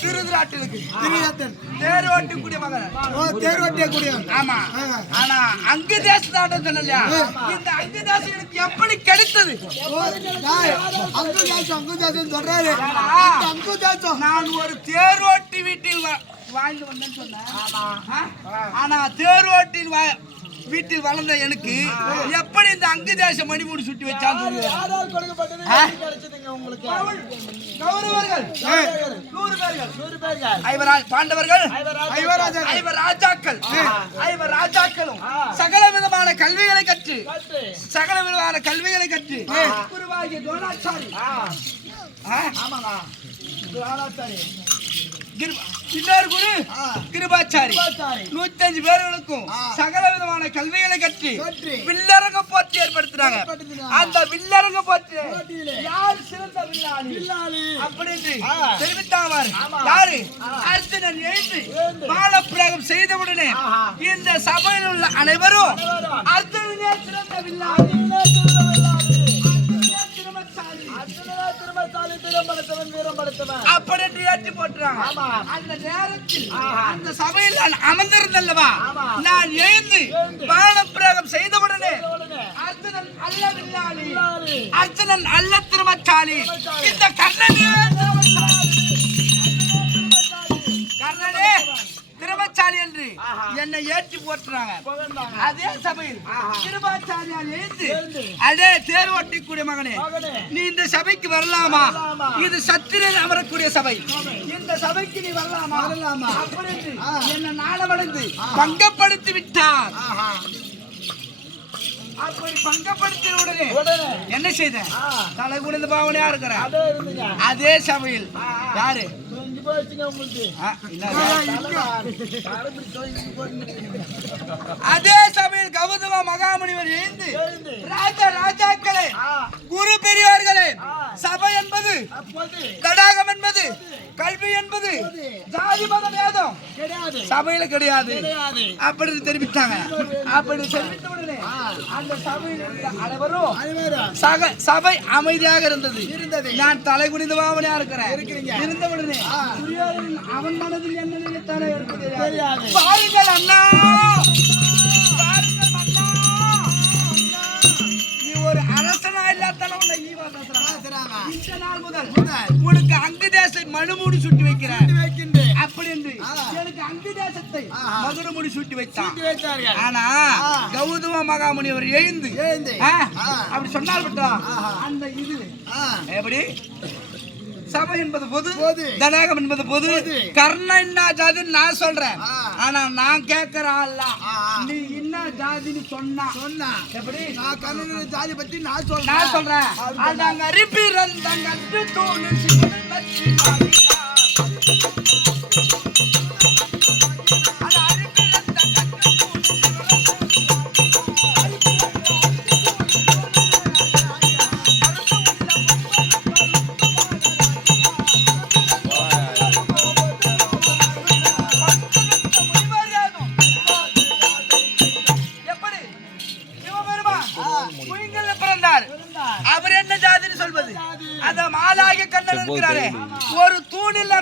திருதராட்டிலுக்கு தேர் ஓட்டக்கூடிய மகன். தேர் ஓட்டக்கூடிய. ஆமா. ஆனா அங்கு தேசத்தாட்டம் சொன்னலையா, இந்த அங்கு தேசம் எனக்கு எப்படி கிடைத்தது? அங்கு தேசம் சொல்றாரு. அங்கு தேசம் நான் ஒரு தேர் ஓட்டி வீட்டில் வாழ்ந்து வந்தேன்னு சொன்னேன். ஆனா தேர் ஓட்டில் வீட்டில் வளர்ந்த எனக்கு எப்படி இந்த அங்கு தேச மணிமூடி சுட்டி வச்சாங்க? பாண்டவர்கள், ஐவர் ராஜாக்களும் சகல விதமான கல்விகளை கற்று குருவாகிய துரோணாச்சாரி, இன்னொரு குரு கிருபாச்சாரி 105 பேர்களுக்கும் சகல விதமான கல்விகளை கற்று வில்லரங்க போட்டி ஏற்படுத்துறாங்க. அந்த வில்லரங்க போட்டி யார் சிறந்த வில்லாளி அப்படின்னு தெரிவித்தார். யாரு? அர்ஜுனன் எழுந்து பாலப்பிரயோகம் செய்தவுடனே இந்த சபையில் உள்ள அனைவரும் அர்ஜுனனே சிறந்த வில்லாளி, அப்படி ஏற்றி போட்டுறாங்க. அந்த நேரத்தில் அந்த சபையில் நான் அமர்ந்திருந்தல்லவா, நான் எழுந்து பானம் பிரயோகம் செய்தவுடனே அர்ஜுனன் அல்ல வில்லாளி, அர்ஜுனன் அல்ல திருமச்சாலி, இந்த கர்ணனே திருமச்சாலி என்று என்னை ஏற்றி போட்டுறாங்க. அதே சபையில் கிருபாச்சாரியால் எழுந்து, அதே தேர் ஓட்டிக்கூடிய மகனே, நீ இந்த சபைக்கு வரலாமா? இது சத்திரன் அமரக்கூடிய சபை, இந்த சபைக்கு நீ வரலாமா? அப்படி என்னை நாளமடைந்து பங்கப்படுத்தி விட்டார். அப்படி பங்கப்படுத்தின உடனே என்ன செய்த? தலை குனிந்த பாவனையா இருக்கிற அதே சபையில் யாரு? அதே சபையில் கௌதம மகாமுனிவர் எழுந்து, ராஜாக்களே, குரு பெரியவர்களே, சபை என்பது, தடாகம் என்பது, கல்வி என்பது ஜாதி மத வேதம் சபையில கிடையாது அப்படின்னு தெரிவித்தாங்க. அப்படி தெரிவித்த உடனே அந்த சபையில் அனைவரும் சபை அமைதியாக இருந்தது. நான் தலை குனிந்த பாவனையா இருக்கிறேன். இருந்த உடனே அவன் மனதில் என்ன நினைத்தானே தெரியாது. பாருங்கள் அண்ணா, நீ ஒரு அரசனா இல்லாதான இந்த நாள் முதல் உனக்கு அங்கு தேச மனுமூடி சுட்டி வைக்கிறேன் அப்படி என்று எனக்கு அங்கு தேசத்தை மதுரமுடி சுட்டி வைத்தான். ஆனா கௌதம மகாமுனிவர் எழுந்து அப்படி சொன்னால் விட்டா அந்த இது எப்படி? சபை என்பது பொது, தடாகம் என்பது பொது, கர்ணன் என்ன ஜாதின்னு நான் சொல்றேன். ஆனா நான் கேட்கிறேன், நீ என்ன ஜாதின்னு சொன்னா எப்படி? நான் கர்ணன் ஜாதி பத்தி நான் சொல்றேன். அதாங்க ரிபிரந்தங்க அவர் என்ன ஜாதின்னு சொல்வது? அந்த மாலாகிய கண்ணன் இருக்கிறாரே, ஒரு தூணில்